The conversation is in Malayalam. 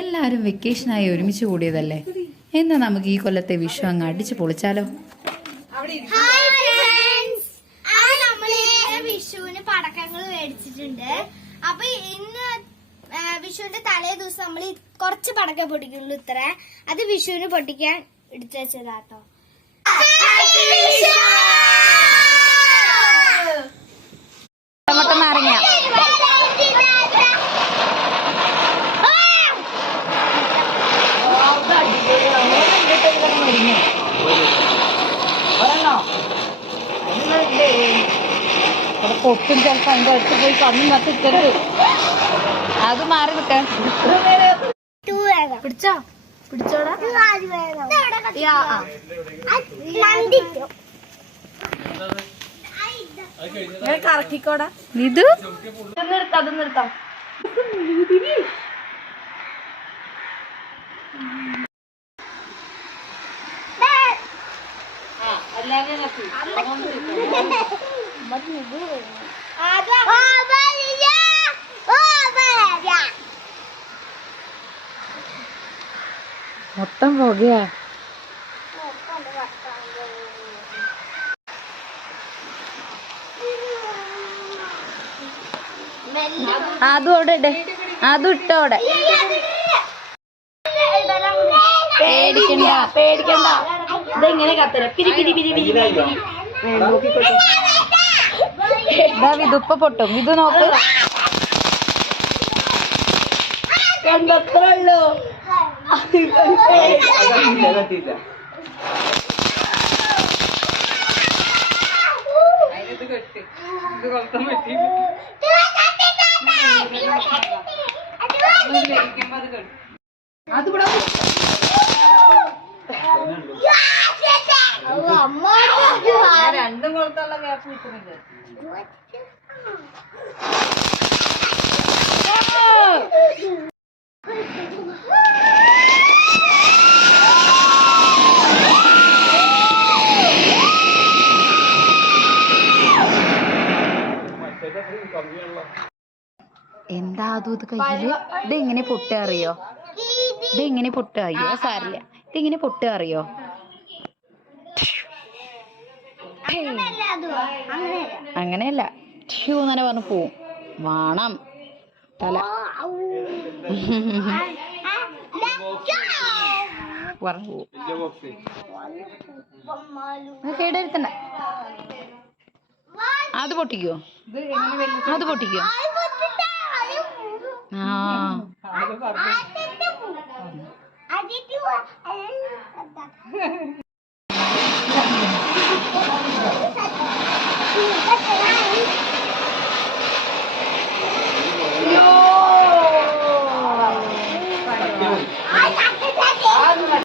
എല്ലാവരും വെക്കേഷനായി ഒരുമിച്ച് കൂടിയതല്ലേ? എന്നാ നമുക്ക് ഈ കൊല്ലത്തെ വിഷു അങ്ങ് അടിച്ച് പൊളിച്ചാലോ? വിഷുവിന് പടക്കങ്ങൾ മേടിച്ചിട്ടുണ്ട്. അപ്പൊ ഇന്ന് വിഷുവിന്റെ തലേ ദിവസം നമ്മൾ കുറച്ച് പടക്ക പൊട്ടിക്കുന്നുള്ളൂ ഇത്ര. അത് വിഷുവിന് പൊട്ടിക്കാൻ എടുത്തു വെച്ചതാട്ടോ. പൊട്ടും ചിലപ്പോ അതിന്റെ അടുത്ത് പോയി കണ്ണും ഇട്ടത് അത് മാറി നിൽക്കാൻ. പിടിച്ചോ? പിടിച്ചോടാ. കറക്കിക്കോടാ. ഇത് നിർത്താം അത് നിർത്താം. മൊത്തം പുകയാ. അതും അവിടെ ഇടേ. അതും ഇട്ടോടെ പേടിക്കണ്ട പേടിക്കണ്ട. ഇതെങ്ങനെ കത്തര? പിരി പിരി പിരി പിരി പിരി പിരി. ഇതാ വിതുപ്പ പൊട്ടും. ഇത് നോക്ക്. കണ്ടത്ര ഉള്ളൂ രണ്ടും കൊടുത്തുള്ള ഗ്യാപ്പ് കിട്ടുന്നില്ല എന്താ അതും ഇത് കയ്യിൽ ഇതെങ്ങനെ പൊട്ടുക അറിയോ? ഇതെങ്ങനെ പൊട്ടുക അയ്യോ സാരില്ല. ഇതെങ്ങനെ പൊട്ടുക അറിയോ? അങ്ങനെയല്ല. തന്നെ പറഞ്ഞു പോവും. വേണം. തല. പറഞ്ഞു പോവും. അത് കേടരുത്തണ്ട അത് പൊട്ടിക്കോ അത് പൊട്ടിക്കോ? ആ.